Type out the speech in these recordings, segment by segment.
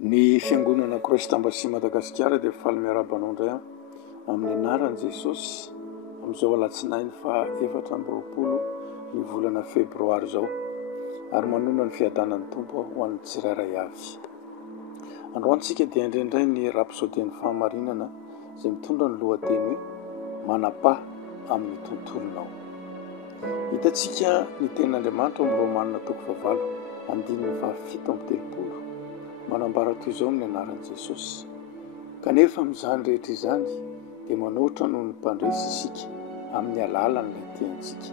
Ny fiangonana Kristy Ambasy Madagasikara dia faly miarabanao indray amin'ny anaran'i Jesosy amin'izao alatsinainy fa 4 ny volana febroary izao, ary manona ny fiadanan'ny Tompo ho an'ny tsirairay avy. Androantsika dia indrindray ny rapsodian'ny fahamarinana izay mitondra ny lohateny hoe manapa amin'ny tontolonao. Hitantsika ny tenin'Andriamanitra amin'ny Romanina 9:7 manambara toy izao amin'ny anaran'i Jesosy: kanefa amin'izany rehetra izany dia manoatra noho ny mpandresy isika amin'ny alalan'ilay tiantsika.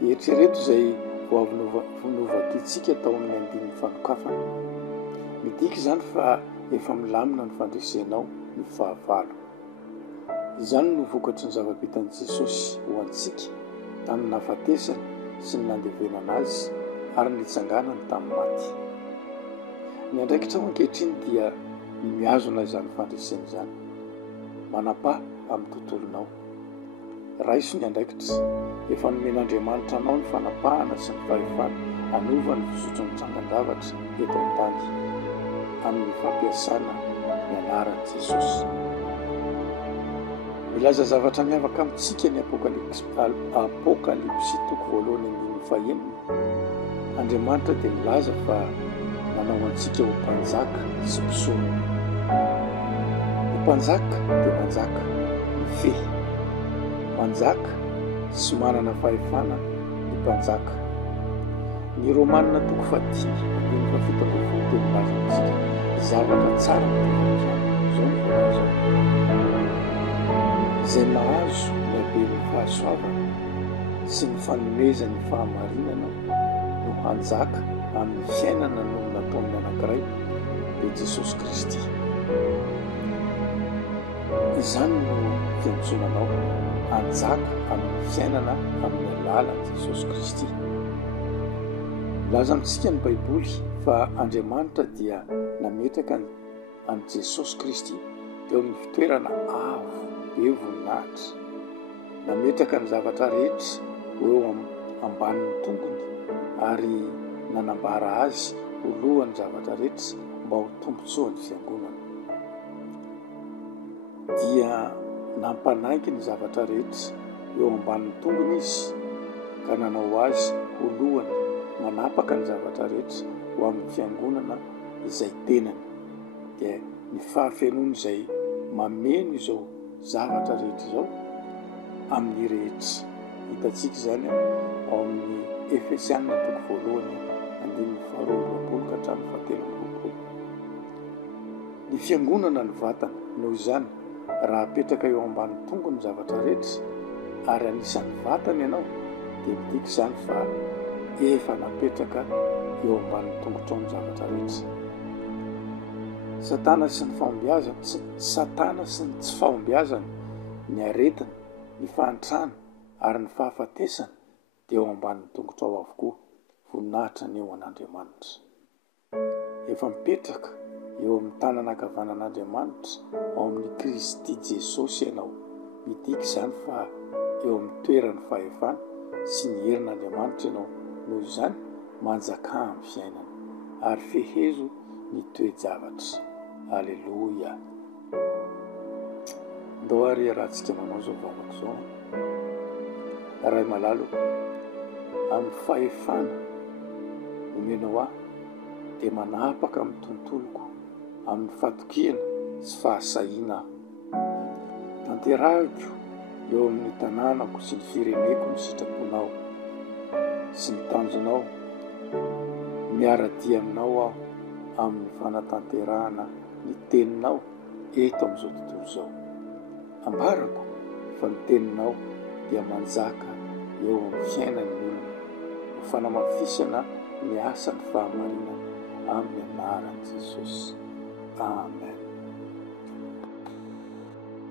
Eritrereto izay vonovakintsika tao amin'ny andin'ny fanokafana. Midika izany fa efa milamina ny fandresenao ny fahavalo. Izany no vokatry ny zava-bitan'i Jesosy ho antsika tamin'ny nahafatesany sy ny nandevenana azy ary nitsanganany tamin'ny maty. Ny andraikitra ankehitriny dia mihazona izany fandresena izany, manapa amin'ny tontolonao. Raiso ny andraikitra, efa nomen'Andriamanitra anao ny fanapahana sy ny fahefana hanova ny fisotro ny trangan-davatra eto an-tany amin'ny fampiasana ny anaran'i Jesosy. Milaza zavatra miavaka amintsika ny Apokalipsy 2:1. Andriamanitra dia milaza fa manao antsika ho mpanjaka sy mpisorona. Ny mpanjaka dia manjaka mifehy, manjaka sy manana fahefana ny mpanjaka. Ny Romanina 10:7 dia milaza antsika zavatra tsara zao ny voalaza izay mahazo ny haben'ny fahasoavana sy ny fanomezan'ny fahamarinana no hanjaka amin'ny fiainana no nataony anankiray dia Jesosy Kristy. Izany no fiantsonanao hanjaka amin'ny fiainana amin'ny alalan'i Jesosy Kristy. Laza amintsika ny Baiboly fa Andriamanitra dia nametraka an'i Jesosy Kristy teo amin'ny fitoerana avo be voninahitra. Nametraka ny zavatra rehetra eo ambanin'ny tongony ary nanambara azy ho lohan'ny zavatra rehetra mba ho tombontsoan'ny fiangonana. Dia nampanaiky ny zavatra rehetra eo ambanin'ny tongony izy ka nanao azy ho lohany, manapaka ny zavatra rehetra ho amin'ny fiangonana izay tenany. Dia ny fahafenony izay mameno izao zavatra rehetra izao amin'ny rehetra. Hitantsika izany ao amin'ny Efesianina 1:2-7. Ny fiangonana ny vatana, noho izany raha apetraka eo ambanin'ny tongony ny zavatra rehetra ary anisan'ny vatana ianao, dia midika izany fa efa napetraka eo ambanin'ny tongotra ny zavatra rehetra. Satana sy ny tsy fahombiazana, ny aretina, ny fahantrana ary ny fahafatesana dia eo ambanin'ny tongotra ao avokoa, voninahitra ny eo an'Andriamanitra. Efa mipetraka eo amin'ny tanana ankavanan'Andriamanitra ao amin'ny Kristy Jesosy ianao. Midika izany fa eo amin'ny toeran'ny fahefana sy ny herin'Andriamanitra ianao. Noho izany manjaka amin'ny fiainana ary fehezo ny toe-javatra. Aleluia. Ndao ary iarahantsika manao zao vavaka zao. Ray malalo, amin'ny fahefana omenao aho dia manapaka amin'ny tontoloko, amin'ny fatokiana sy fahasahiana aho. Tanterahiko eo amin'ny tanànako sy ny fireneko ny sitraponao sy ny tanjonao. Miaradia aminao aho amin'ny fanatanterahana ny teninao eto amin'izao tontolo izao. Ambarako fa ny teninao dia manjaka eo amin'ny fiainan'ny olona, ho fanamafisana ny asan'ny fahamarinana amin'ny anaran'i Jesosy. Amen.